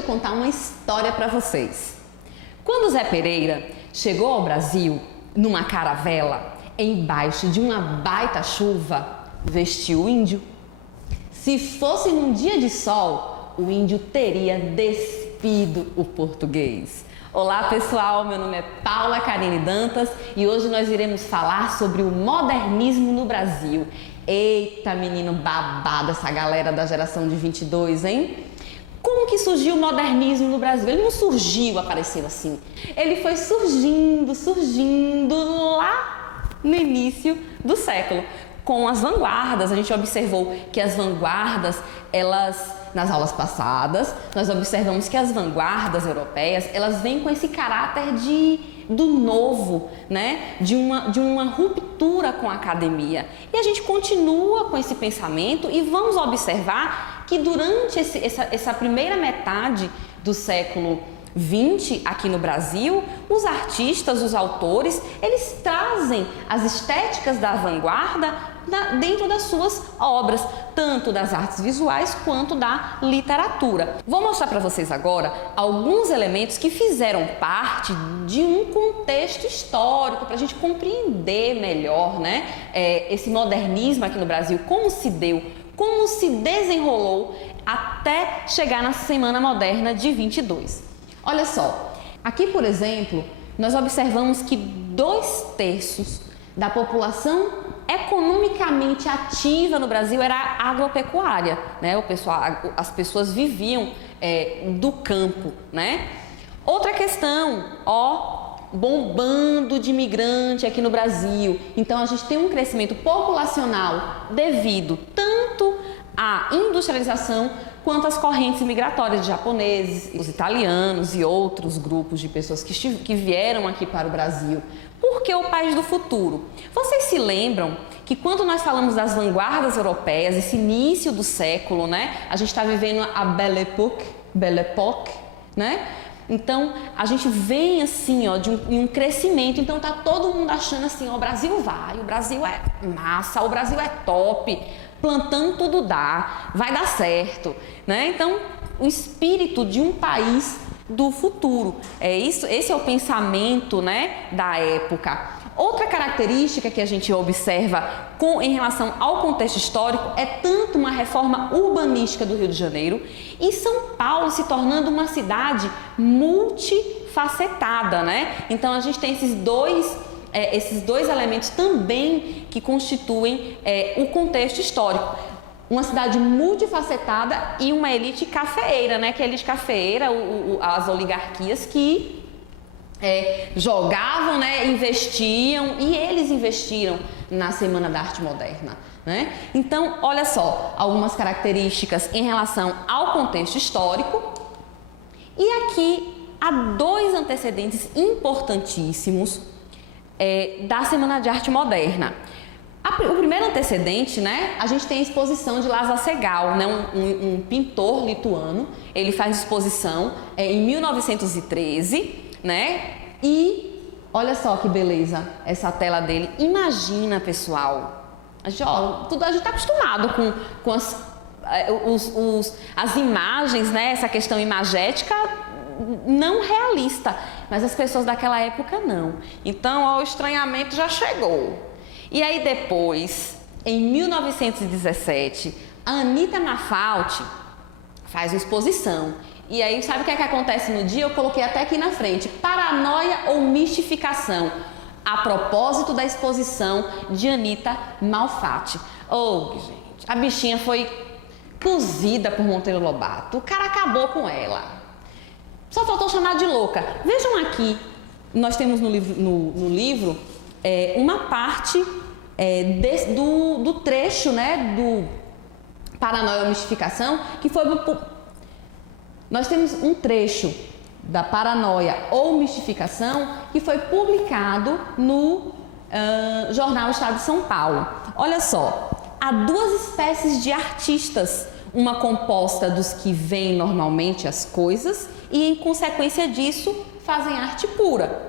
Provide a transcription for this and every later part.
eu contar uma história para vocês. Quando Zé Pereira chegou ao Brasil numa caravela, embaixo de uma baita chuva, vestiu o índio. Se fosse num dia de sol, o índio teria despido o português. Olá pessoal, meu nome é Paula Karine Dantas e hoje nós iremos falar sobre o modernismo no Brasil. Eita menino babado essa galera da geração de 22, hein? Como que surgiu o modernismo no Brasil? Ele não surgiu, apareceu assim. Ele foi surgindo lá no início do século. Com as vanguardas, a gente observou que as vanguardas, nas aulas passadas, nós observamos que as vanguardas europeias, elas vêm com esse caráter do novo, né? De uma ruptura com a academia. E a gente continua com esse pensamento e vamos observar que durante essa primeira metade do século XX aqui no Brasil, os artistas, os autores, eles trazem as estéticas da vanguarda dentro das suas obras, tanto das artes visuais quanto da literatura. Vou mostrar para vocês agora alguns elementos que fizeram parte de um contexto histórico para a gente compreender melhor, né, esse modernismo aqui no Brasil, como se deu, como se desenrolou até chegar na Semana Moderna de 22. Olha só, aqui por exemplo, nós observamos que 2/3 da população economicamente ativa no Brasil era agropecuária, né? As pessoas viviam do campo, né? Outra questão, bombando de imigrante aqui no Brasil. Então a gente tem um crescimento populacional devido tanto à industrialização quanto às correntes migratórias de japoneses, os italianos e outros grupos de pessoas que vieram aqui para o Brasil. Por que o país do futuro? Vocês se lembram que quando nós falamos das vanguardas europeias, esse início do século, né? A gente está vivendo a Belle Époque, né? Então, a gente vem assim, de um crescimento, então tá todo mundo achando assim, o Brasil vai, o Brasil é massa, o Brasil é top, plantando tudo dá, vai dar certo, né? Então, o espírito de um país do futuro, esse é o pensamento, né, da época. Outra característica que a gente observa em relação ao contexto histórico é tanto uma reforma urbanística do Rio de Janeiro e São Paulo se tornando uma cidade multifacetada, né? Então a gente tem esses dois elementos também que constituem o contexto histórico. Uma cidade multifacetada e uma elite cafeeira, né? Que a elite cafeeira, as oligarquias que jogavam, né? Investiam e eles investiram na Semana da Arte Moderna, né? Então, olha só, algumas características em relação ao contexto histórico. E aqui há dois antecedentes importantíssimos da Semana de Arte Moderna. O primeiro antecedente, né, a gente tem a exposição de Lázaro Segal, né, um pintor lituano. Ele faz exposição em 1913, né, e olha só que beleza essa tela dele. Imagina, pessoal, a gente está acostumado com as imagens, né, essa questão imagética não realista, mas as pessoas daquela época não. Então, o estranhamento já chegou. E aí depois, em 1917, a Anita Malfatti faz uma exposição. E aí, sabe o que acontece no dia? Eu coloquei até aqui na frente, paranoia ou mistificação, a propósito da exposição de Anita Malfatti. Gente, a bichinha foi cozida por Monteiro Lobato, o cara acabou com ela. Só faltou chamar de louca. Vejam aqui, nós temos no livro uma parte do trecho, né, do Paranoia ou Mistificação, que foi... Nós temos um trecho da Paranoia ou Mistificação que foi publicado no jornal Estado de São Paulo. Olha só, há duas espécies de artistas, uma composta dos que veem normalmente as coisas e, em consequência disso, fazem arte pura,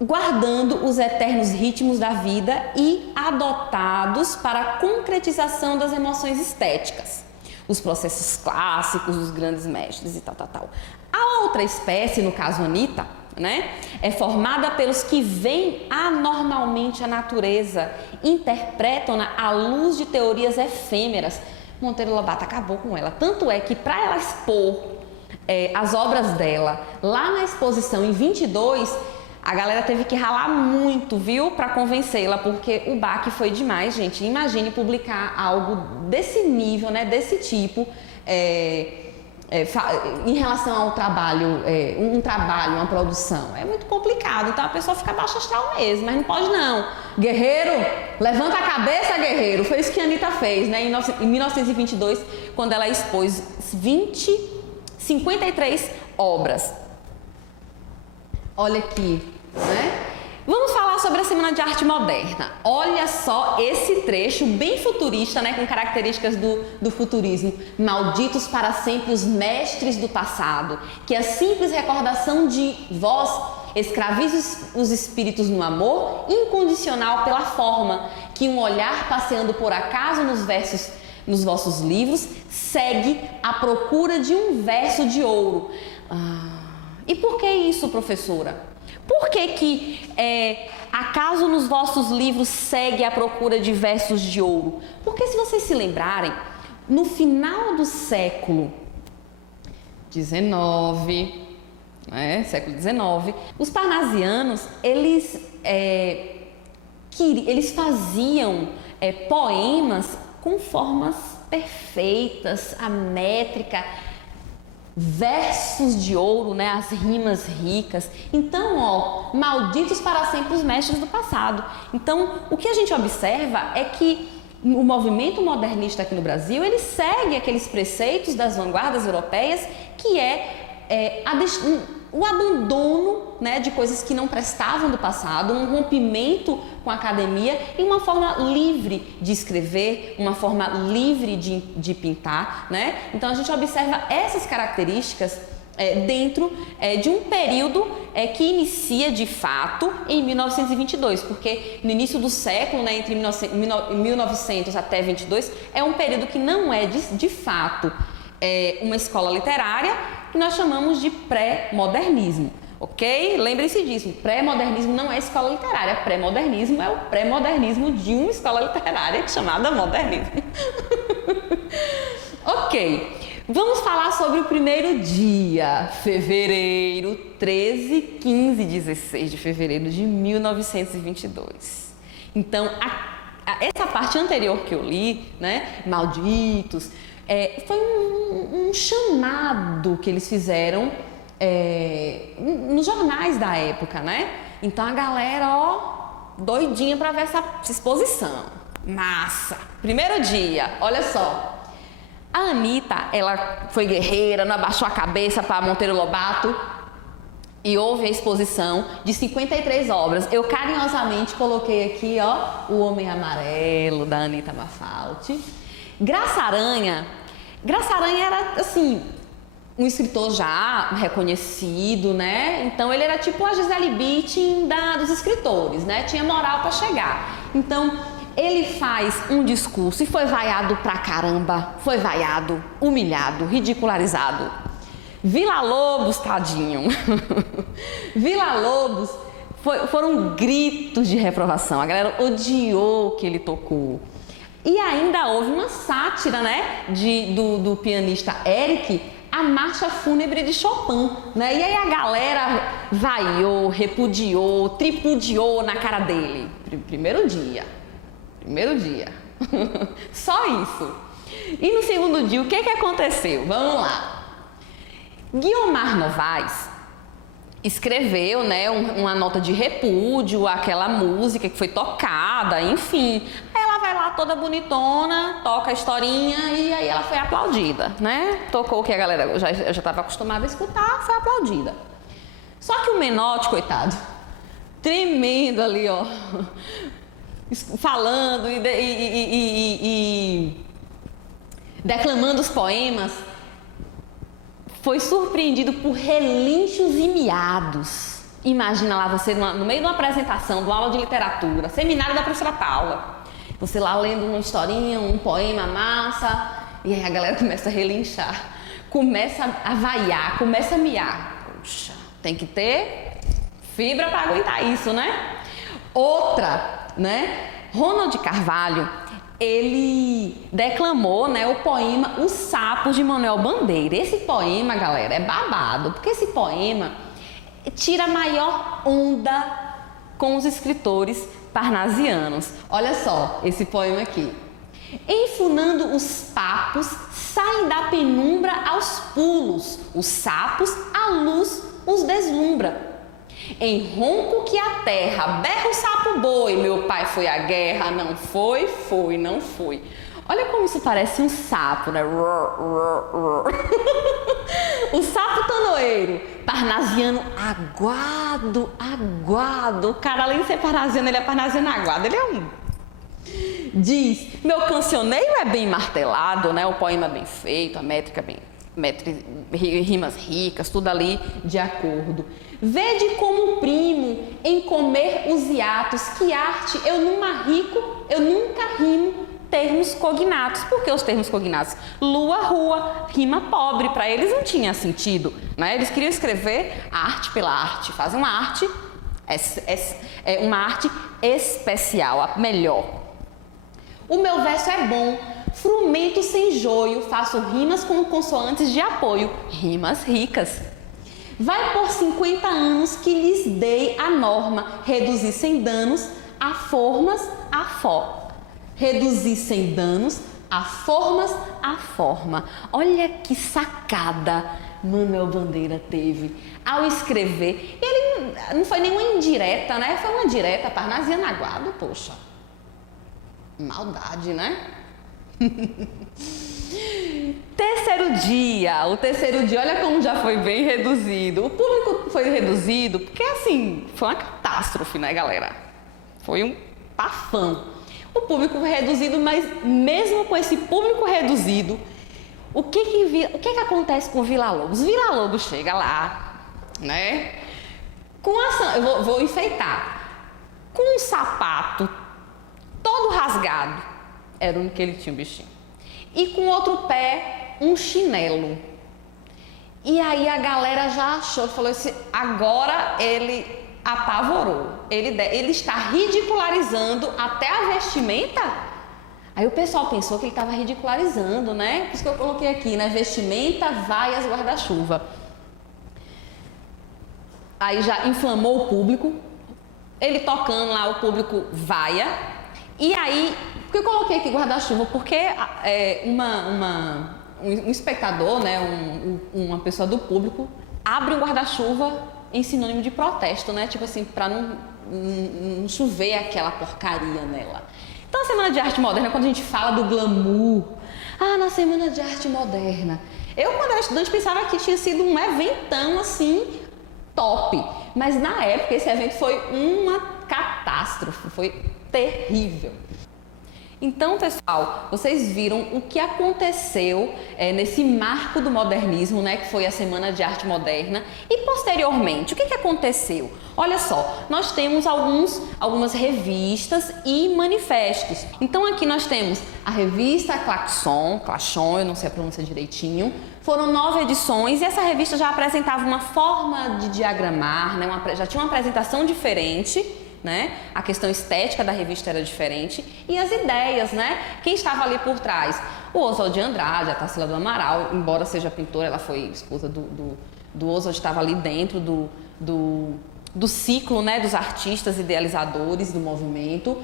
guardando os eternos ritmos da vida e adotados para a concretização das emoções estéticas. os processos clássicos dos grandes mestres e tal, tal, tal. A outra espécie, no caso Anitta, né, é formada pelos que veem anormalmente a natureza, interpretam-na à luz de teorias efêmeras. Monteiro Lobato acabou com ela. Tanto é que para ela expor as obras dela lá na exposição em 22, a galera teve que ralar muito, viu, para convencê-la, porque o baque foi demais, gente. Imagine publicar algo desse nível, né, desse tipo, em relação ao trabalho, um trabalho, uma produção. É muito complicado, então a pessoa fica baixa astral mesmo, mas não pode não. Guerreiro, levanta a cabeça, guerreiro. Foi isso que a Anitta fez, né, em 1922, quando ela expôs 53 obras. Olha aqui, né? Vamos falar sobre a Semana de Arte Moderna. Olha só esse trecho bem futurista, né, com características do futurismo. Malditos para sempre os mestres do passado, que a simples recordação de vós escraviza os espíritos no amor incondicional pela forma, que um olhar passeando por acaso nos vossos livros segue à procura de um verso de ouro. E por que isso, professora? Por que acaso nos vossos livros segue à procura de versos de ouro? Porque se vocês se lembrarem, no final do século XIX, os parnasianos, eles faziam poemas com formas perfeitas, a métrica, versos de ouro, né, as rimas ricas. Então, malditos para sempre os mestres do passado. Então, o que a gente observa é que o movimento modernista aqui no Brasil, ele segue aqueles preceitos das vanguardas europeias, que o abandono, né, de coisas que não prestavam do passado, um rompimento com a academia e uma forma livre de escrever, uma forma livre de pintar, né? Então a gente observa essas características dentro de um período que inicia de fato em 1922, porque no início do século, né, entre 1900 até 22, é um período que não é de fato uma escola literária, que nós chamamos de pré-modernismo, ok? Lembrem-se disso, pré-modernismo não é escola literária, pré-modernismo é o pré-modernismo de uma escola literária chamada modernismo. Ok, vamos falar sobre o primeiro dia, fevereiro, 13, 15 e 16 de fevereiro de 1922. Então, essa parte anterior que eu li, né, malditos, foi um chamado que eles fizeram nos jornais da época, né? Então a galera, doidinha para ver essa exposição. Massa! Primeiro dia, olha só. A Anitta, ela foi guerreira, não abaixou a cabeça para Monteiro Lobato e houve a exposição de 53 obras. Eu carinhosamente coloquei aqui, o Homem Amarelo, da Anitta Malfatti. Graça Aranha era, assim, um escritor já reconhecido, né? Então, ele era tipo a Gisele Bündchen dos escritores, né? Tinha moral para chegar. Então, ele faz um discurso e foi vaiado pra caramba. Foi vaiado, humilhado, ridicularizado. Villa-Lobos, tadinho. Villa-Lobos foram gritos de reprovação. A galera odiou o que ele tocou. E ainda houve uma sátira, né, do pianista Eric, a Marcha Fúnebre de Chopin, né? E aí a galera vaiou, repudiou, tripudiou na cara dele. Primeiro dia. Só isso. E no segundo dia, o que aconteceu? Vamos lá. Guiomar Novaes escreveu, né, uma nota de repúdio àquela música que foi tocada, enfim. Aí ela vai lá toda bonitona, toca a historinha e aí ela foi aplaudida, né? Tocou o que a galera já estava acostumada a escutar, foi aplaudida. Só que o Menotti, coitado, tremendo ali, falando e declamando os poemas, foi surpreendido por relinchos e miados. Imagina lá você no meio de uma apresentação, de uma aula de literatura, seminário da professora Paula, você lá lendo uma historinha, um poema massa, E aí a galera começa a relinchar, começa a vaiar, começa a miar. Puxa, tem que ter fibra para aguentar isso, né? Outra, né? Ronald Carvalho, ele declamou, né, o poema Os Sapos de Manuel Bandeira. Esse poema, galera, é babado, porque esse poema tira a maior onda com os escritores parnasianos. Olha só esse poema aqui. Enfunando os papos, saem da penumbra aos pulos, os sapos, a luz os deslumbra. Em ronco que a terra, berra o sapo boi, meu pai foi à guerra, não foi, foi, não foi. Olha como isso parece um sapo, né? O sapo tanoeiro, parnasiano aguado, aguado. O cara, além de ser parnasiano, ele é parnasiano aguado, ele é um... Diz, meu cancioneiro é bem martelado, né? O poema é bem feito, a métrica bem... rimas ricas, tudo ali de acordo. Vede como primo em comer os hiatos, que arte eu nunca rimo termos cognatos. Por que os termos cognatos? Lua, rua, rima pobre, para eles não tinha sentido, né? Eles queriam escrever arte pela arte, fazer uma arte, uma arte especial, a melhor. O meu verso é bom, frumento sem joio, faço rimas com consoantes de apoio, rimas ricas. Vai por 50 anos que lhes dei a norma, reduzir sem danos a formas a reduzir sem danos a formas a forma. Olha que sacada Manuel Bandeira teve ao escrever. Ele não foi nenhuma indireta, né? Foi uma direta parnasiano aguado, poxa. Maldade, né? O terceiro dia, olha como já foi bem reduzido. O público foi reduzido porque, assim, foi uma catástrofe, né, galera? Foi um pafão. O público foi reduzido, mas mesmo com esse público reduzido, o que acontece com o Vila Lobos? Vila Lobos chega lá, né? Eu vou enfeitar. Com um sapato todo rasgado, era o que ele tinha, o bichinho. E com outro pé, um chinelo. E aí a galera já achou, falou assim, agora ele apavorou. Ele está ridicularizando até a vestimenta. Aí o pessoal pensou que ele estava ridicularizando, né? Por isso que eu coloquei aqui, né? Vestimenta, vaias, guarda-chuva. Aí já inflamou o público. Ele tocando lá, o público vaia. E aí, por que eu coloquei aqui guarda-chuva? Porque um espectador, né, uma pessoa do público, abre um guarda-chuva em sinônimo de protesto, né? Tipo assim, para não chover aquela porcaria nela. Então, a Semana de Arte Moderna, quando a gente fala do glamour, na Semana de Arte Moderna, eu, quando era estudante, pensava que tinha sido um eventão, assim, top. Mas, na época, esse evento foi uma catástrofe, foi terrível. Então, pessoal, vocês viram o que aconteceu nesse marco do modernismo, né, que foi a Semana de Arte Moderna, e posteriormente, o que aconteceu? Olha só, nós temos algumas revistas e manifestos. Então, aqui nós temos a revista Claxon, eu não sei a pronúncia direitinho, foram 9 edições e essa revista já apresentava uma forma de diagramar, né, já tinha uma apresentação diferente, né? A questão estética da revista era diferente e as ideias, né? Quem estava ali por trás? O Oswald de Andrade, a Tarsila do Amaral, embora seja pintora, ela foi esposa do Oswald, estava ali dentro do ciclo, né? Dos artistas idealizadores do movimento.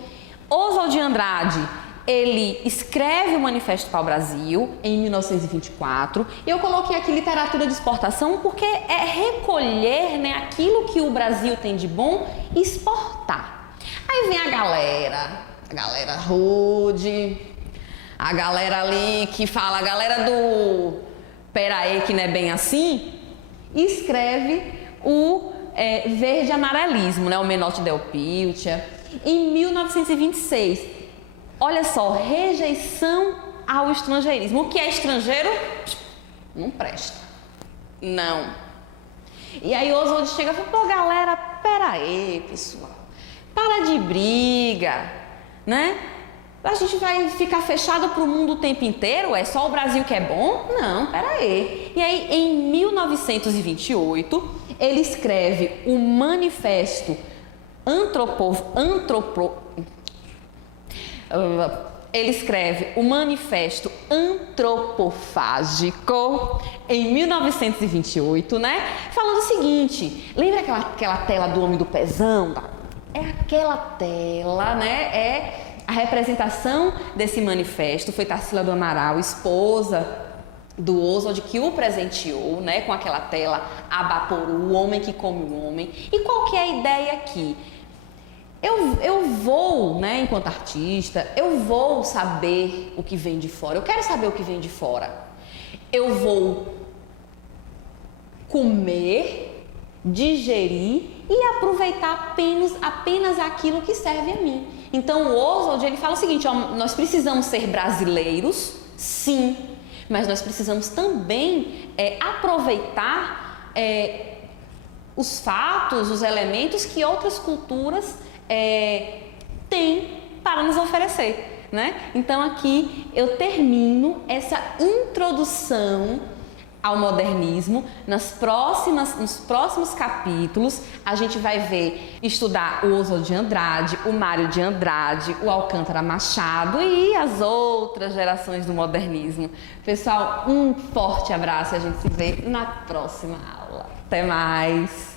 Oswald de Andrade, ele escreve o Manifesto para o Brasil em 1924. Eu coloquei aqui literatura de exportação porque é recolher, né, aquilo que o Brasil tem de bom e exportar. Aí vem a galera rude, a galera ali que fala, a galera do peraí que não é bem assim, e escreve o verde amarelismo, né, o Menotti del Pilcher, em 1926. Olha só, rejeição ao estrangeirismo. O que é estrangeiro? Não presta. Não. E aí Oswald chega e fala, pô, galera, pera aí, pessoal. Para de briga, né? A gente vai ficar fechado para o mundo o tempo inteiro? É só o Brasil que é bom? Não, peraí. E aí, em 1928, ele escreve o Manifesto Ele escreve o Manifesto Antropofágico em 1928, né? Falando o seguinte, lembra aquela tela do Homem do Pezão? É aquela tela, né? É a representação desse manifesto. Foi Tarsila do Amaral, esposa do Oswald, que o presenteou, né? Com aquela tela Abaporu, o homem que come o homem. E qual que é a ideia aqui? Eu vou, né, enquanto artista, eu vou saber o que vem de fora. Eu quero saber o que vem de fora. Eu vou comer, digerir e aproveitar apenas aquilo que serve a mim. Então o Oswald, ele fala o seguinte, ó, nós precisamos ser brasileiros, sim, mas nós precisamos também aproveitar os fatos, os elementos que outras culturas têm para nos oferecer, né? Então aqui eu termino essa introdução ao modernismo. Nos próximos capítulos a gente vai estudar o Oswald de Andrade, o Mário de Andrade, o Alcântara Machado e as outras gerações do modernismo. Pessoal, um forte abraço e a gente se vê na próxima aula. Até mais!